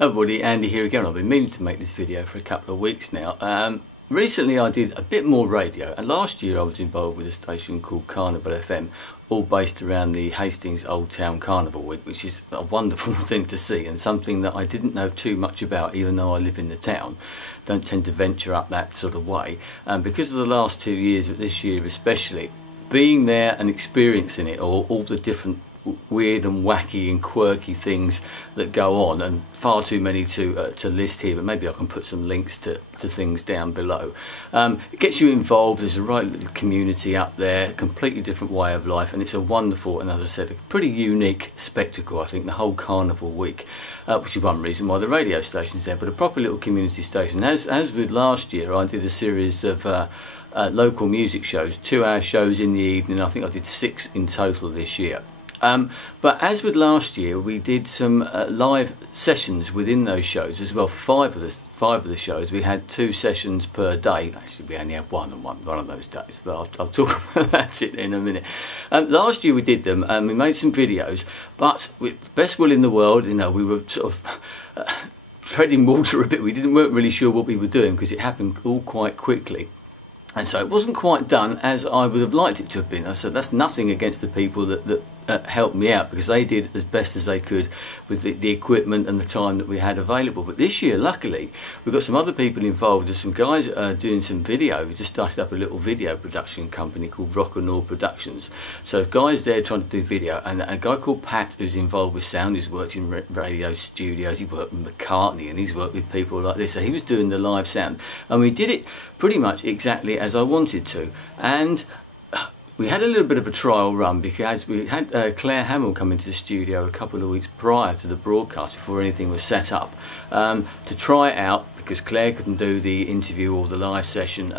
Everybody, Andy here again. I've been meaning to make this video for a couple of weeks now. Recently I did a bit more radio, and last year I was involved with a station called Carnival FM, all based around the Hastings Old Town Carnival Week, which is a wonderful thing to see and something that I didn't know too much about, even though I live in the town. Don't tend to venture up that sort of way, and because of the last 2 years, but this year especially, being there and experiencing it all the different weird and wacky and quirky things that go on, and far too many to list here, but maybe I can put some links to things down below. It gets you involved. There's a right little community up there, completely different way of life, and it's a wonderful and, as I said, a pretty unique spectacle, I think, the whole Carnival Week, which is one reason why the radio station's there, but a proper little community station. As with last year, I did a series of local music shows, 2-hour shows in the evening. I think I did 6 in total this year. But as with last year, we did some live sessions within those shows as well. For five of the shows, we had 2 sessions per day. Actually, we only had one of those days, but I'll talk about that in a minute. Last year we did them, and we made some videos, but with the best will in the world, you know, we were sort of treading water a bit. We weren't really sure what we were doing because it happened all quite quickly. And so it wasn't quite done as I would have liked it to have been. I said that's nothing against the people that helped me out, because they did as best as they could with the equipment and the time that we had available. But this year, luckily, we've got some other people involved. There's some guys doing some video. We just started up a little video production company called Rock and Roll Productions. So guys there trying to do video, and a guy called Pat who's involved with sound. He's worked in radio studios. He worked with McCartney, and he's worked with people like this. So he was doing the live sound, and we did it pretty much exactly as I wanted to. And we had a little bit of a trial run because we had Claire Hamill come into the studio a couple of weeks prior to the broadcast, before anything was set up, to try it out, because Claire couldn't do the interview or the live session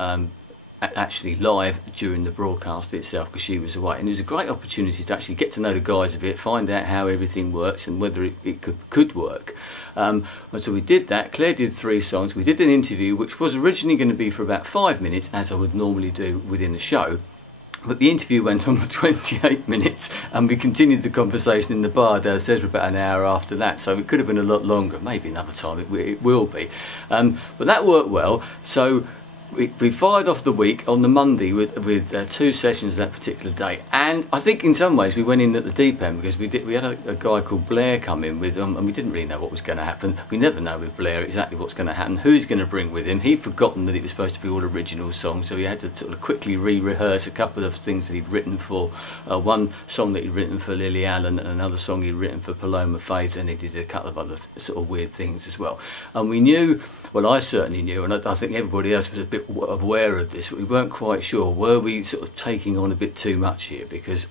actually live during the broadcast itself because she was away. And it was a great opportunity to actually get to know the guys a bit, find out how everything works and whether it could work. And so we did that. Claire did 3 songs. We did an interview which was originally going to be for about 5 minutes, as I would normally do within the show. But the interview went on for 28 minutes, and we continued the conversation in the bar downstairs for about an hour after that. So it could have been a lot longer. Maybe another time it will be. But that worked well. So we fired off the week on the Monday with 2 sessions that particular day, and I think in some ways we went in at the deep end, because we had a guy called Blair come in with and we didn't really know what was going to happen. We never know with Blair exactly what's going to happen, who he's going to bring with him. He'd forgotten that it was supposed to be all original songs, so he had to sort of quickly re-rehearse a couple of things that he'd written for one song that he'd written for Lily Allen, and another song he'd written for Paloma Faith, and he did a couple of other sort of weird things as well. And we knew, well, I certainly knew, and I think everybody else was a bit aware of this, but we weren't quite sure, were we sort of taking on a bit too much here? Because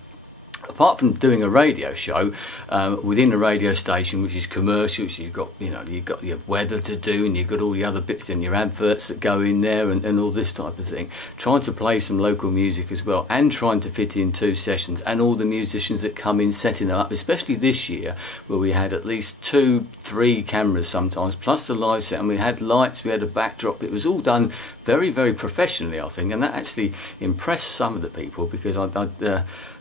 apart from doing a radio show within a radio station which is commercial, so you've got your weather to do, and you've got all the other bits and your adverts that go in there, and all this type of thing, trying to play some local music as well, and trying to fit in 2 sessions, and all the musicians that come in setting them up, especially this year where we had at least 2-3 cameras sometimes, plus the live set, and we had lights, we had a backdrop. It was all done very, very professionally, I think, and that actually impressed some of the people, because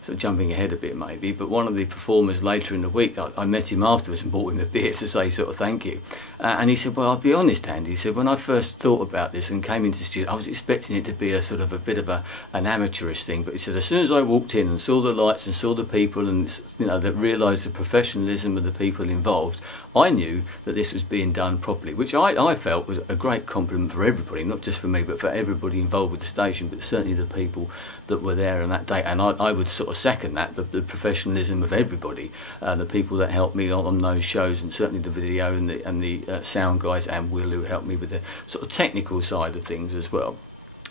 sort of jumping ahead a bit maybe, but one of the performers later in the week, I met him afterwards and bought him a beer to say sort of thank you, and he said, well, I'll be honest, Andy, he said, when I first thought about this and came into the studio, I was expecting it to be a sort of a bit of an amateurish thing, but he said as soon as I walked in and saw the lights and saw the people, and you know, that realised the professionalism of the people involved, I knew that this was being done properly, which I felt was a great compliment for everybody, not just for me, but for everybody involved with the station, but certainly the people that were there on that day. And I would sort of second that, the professionalism of everybody, the people that helped me on those shows, and certainly the video and the sound guys, and Will, who helped me with the sort of technical side of things as well,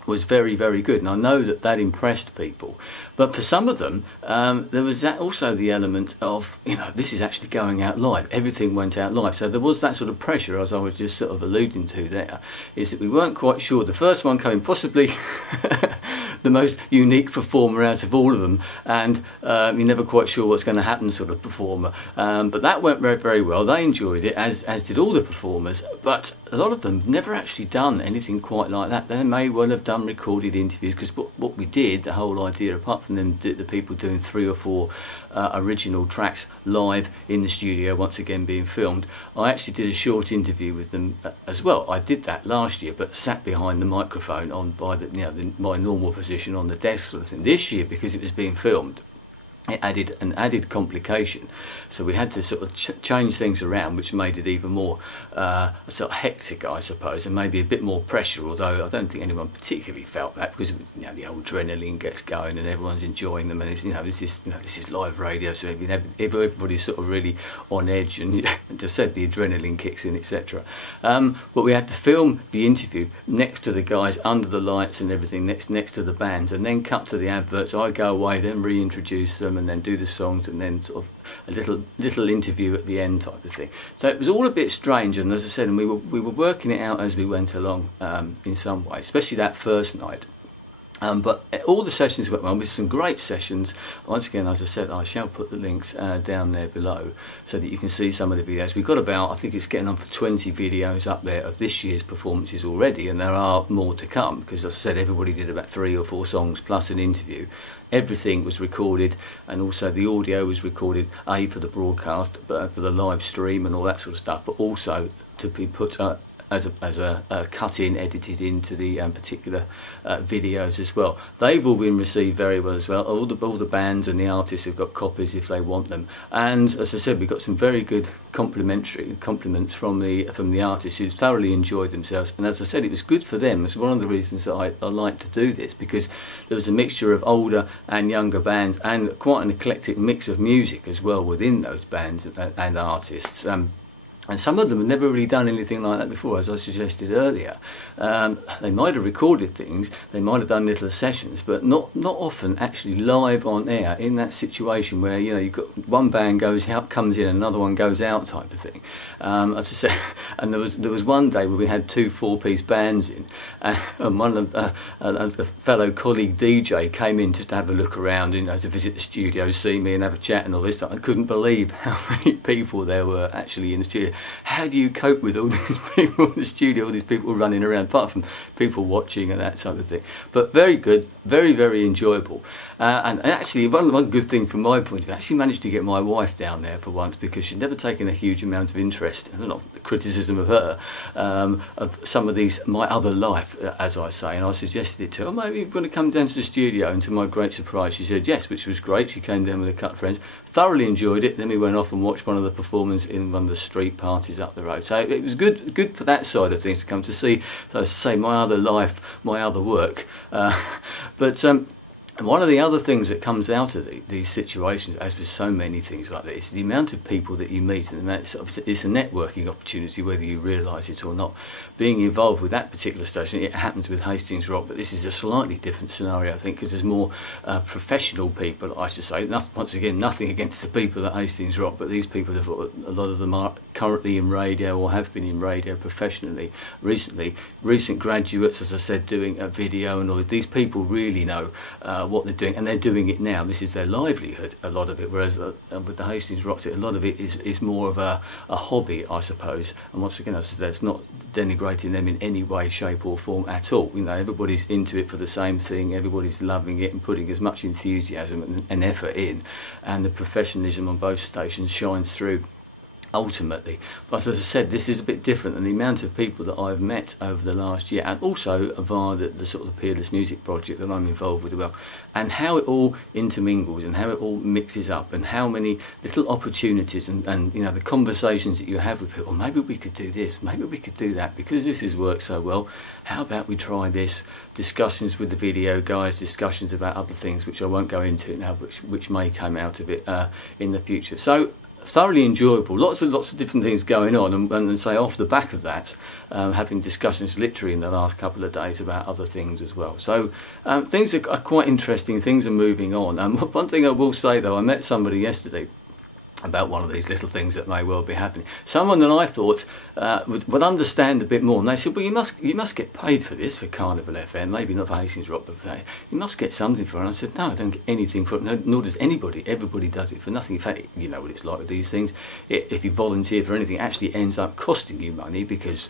was very, very good. And I know that impressed people. But for some of them, there was also the element of, you know, this is actually going out live. Everything went out live. So there was that sort of pressure, as I was just sort of alluding to there, is that we weren't quite sure. The first one coming, possibly the most unique performer out of all of them, and you're never quite sure what's going to happen sort of performer. But that went very, very well. They enjoyed it, as did all the performers. But a lot of them never actually done anything quite like that. They may well have done recorded interviews, because what we did, the whole idea, apart from them, the people doing 3 or 4 original tracks live in the studio, once again being filmed. I actually did a short interview with them as well. I did that last year, but sat behind the microphone by my normal position on the desk sort of thing. This year, because it was being filmed, it added an added complication, so we had to sort of change things around, which made it even more sort of hectic, I suppose, and maybe a bit more pressure, although I don't think anyone particularly felt that, because the old adrenaline gets going and everyone's enjoying them, and it's, this is live radio, so everybody's sort of really on edge, and just said the adrenaline kicks in, etc. But we had to film the interview next to the guys, under the lights and everything, next to the bands, and then cut to the adverts. I go away, then reintroduce them, and then do the songs, and then sort of a little interview at the end type of thing. So it was all a bit strange, and as I said, and we were working it out as we went along in some way, especially that first night. But all the sessions went well, with some great sessions. Once again, as I said, I shall put the links down there below so that you can see some of the videos. We've got about, I think it's getting on for 20 videos up there of this year's performances already, and there are more to come, because as I said, everybody did about 3 or 4 songs plus an interview. Everything was recorded, and also the audio was recorded, for the broadcast, but for the live stream and all that sort of stuff, but also to be put as a cut-in, edited into the particular videos as well. They've all been received very well as well. All the bands and the artists have got copies if they want them. And as I said, we got some very good compliments from the artists who thoroughly enjoyed themselves. And as I said, it was good for them. It's one of the reasons that I like to do this, because there was a mixture of older and younger bands, and quite an eclectic mix of music as well within those bands and artists. And some of them had never really done anything like that before, as I suggested earlier. They might have recorded things, they might have done little sessions, but not often actually live on air in that situation where, you've got one band goes out, comes in, another one goes out type of thing. As I said, and there was one day where we had 2 4-piece bands in, and one of a fellow colleague DJ came in just to have a look around, to visit the studio, see me and have a chat and all this stuff. I couldn't believe how many people there were actually in the studio. How do you cope with all these people in the studio, all these people running around, apart from people watching and that type of thing? But very good, very, very enjoyable. And actually, one good thing from my point of view, I actually managed to get my wife down there for once, because she'd never taken a huge amount of interest, and not criticism of her, of some of these, my other life, as I say. And I suggested it to her, maybe you want to come down to the studio, and to my great surprise, she said yes, which was great. She came down with a couple of friends, thoroughly enjoyed it. Then we went off and watched one of the performances in one of the street parties up the road. So it was good for that side of things to come to see, as I say, my other life, my other work. And one of the other things that comes out of these situations, as with so many things like this, is the amount of people that you meet, and it's a networking opportunity, whether you realise it or not. Being involved with that particular station, it happens with Hastings Rock, but this is a slightly different scenario, I think, because there's more professional people, I should say. Once again, nothing against the people at Hastings Rock, but these people, a lot of them are currently in radio or have been in radio professionally recently. Recent graduates, as I said, doing a video and all. These people really know what they're doing, and they're doing it now. This is their livelihood, a lot of it, whereas with the Hastings Rocks, a lot of it is more of a hobby, I suppose. And once again, that's not denigrating them in any way, shape or form at all. Everybody's into it for the same thing, everybody's loving it and putting as much enthusiasm and effort in, and the professionalism on both stations shines through ultimately. But as I said, this is a bit different, and the amount of people that I've met over the last year, and also via the sort of Peerless Music project that I'm involved with as well, and how it all intermingles and how it all mixes up, and how many little opportunities and the conversations that you have with people. Maybe we could do this, maybe we could do that, because this has worked so well. How about we try this? Discussions with the video guys, discussions about other things which I won't go into now, which may come out of it in the future. So thoroughly enjoyable, lots of different things going on, and say off the back of that, having discussions literally in the last couple of days about other things as well. So things are quite interesting, things are moving on. One thing I will say though, I met somebody yesterday about one of these little things that may well be happening. Someone that I thought would understand a bit more, and they said, well, you must get paid for this, for Carnival FM, maybe not for Hastings Rock, but for, you must get something for it. And I said, no, I don't get anything for it, no, nor does anybody. Everybody does it for nothing. In fact, you know what it's like with these things. If you volunteer for anything, it actually ends up costing you money, because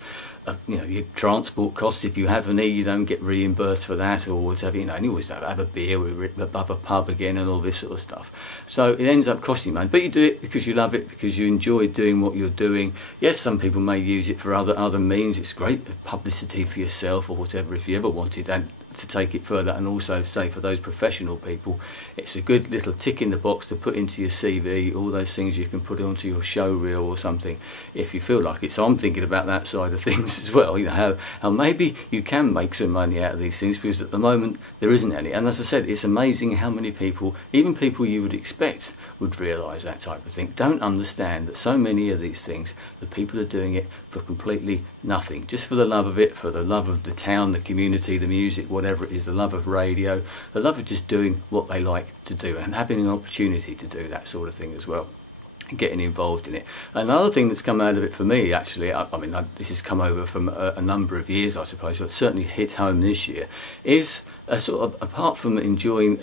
your transport costs, if you have any, you don't get reimbursed for that or whatever, and you always have a beer above a pub again and all this sort of stuff. So it ends up costing money, but you do it because you love it, because you enjoy doing what you're doing. Yes, some people may use it for other means. It's great publicity for yourself or whatever, if you ever wanted and to take it further. And also, say, for those professional people, it's a good little tick in the box to put into your CV, all those things you can put onto your show reel or something if you feel like it. So I'm thinking about that side of things as well, how maybe you can make some money out of these things, because at the moment there isn't any. And as I said, it's amazing how many people, even people you would expect, would realise that type of thing, don't understand that so many of these things, the people are doing it for completely nothing, just for the love of it, for the love of the town, the community, the music, whatever it is, the love of radio, the love of just doing what they like to do and having an opportunity to do that sort of thing as well, and getting involved in it. Another thing that's come out of it for me, actually, this has come over from a number of years, I suppose, but certainly hit home this year, is a sort of, apart from enjoying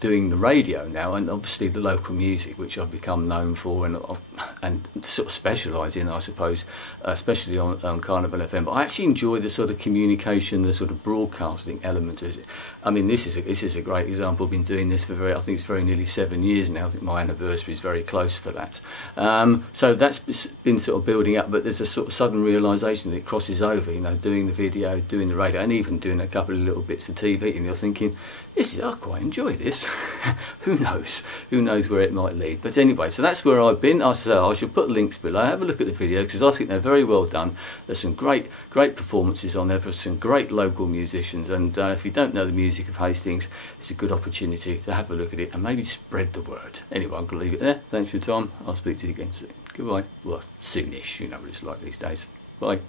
doing the radio now, and obviously the local music, which I've become known for and sort of specialise in, I suppose, especially on Carnival FM. But I actually enjoy the sort of communication, the sort of broadcasting element of it. I mean, this is a great example. I've been doing this for I think it's very nearly 7 years now. I think my anniversary is very close for that. So that's been sort of building up, but there's a sort of sudden realisation that it crosses over, doing the video, doing the radio, and even doing a couple of little bits of TV, and you're thinking, I quite enjoy this. Who knows where it might lead. But anyway, so that's where I've been. I shall put links below. Have a look at the video, because I think they're very well done. There's some great performances on there for some great local musicians, and if you don't know the music of Hastings, it's a good opportunity to have a look at it and maybe spread the word. Anyway, I'm going to leave it there. Thanks for your time. I'll speak to you again soon. Goodbye. Well, soonish, what it's like these days. Bye.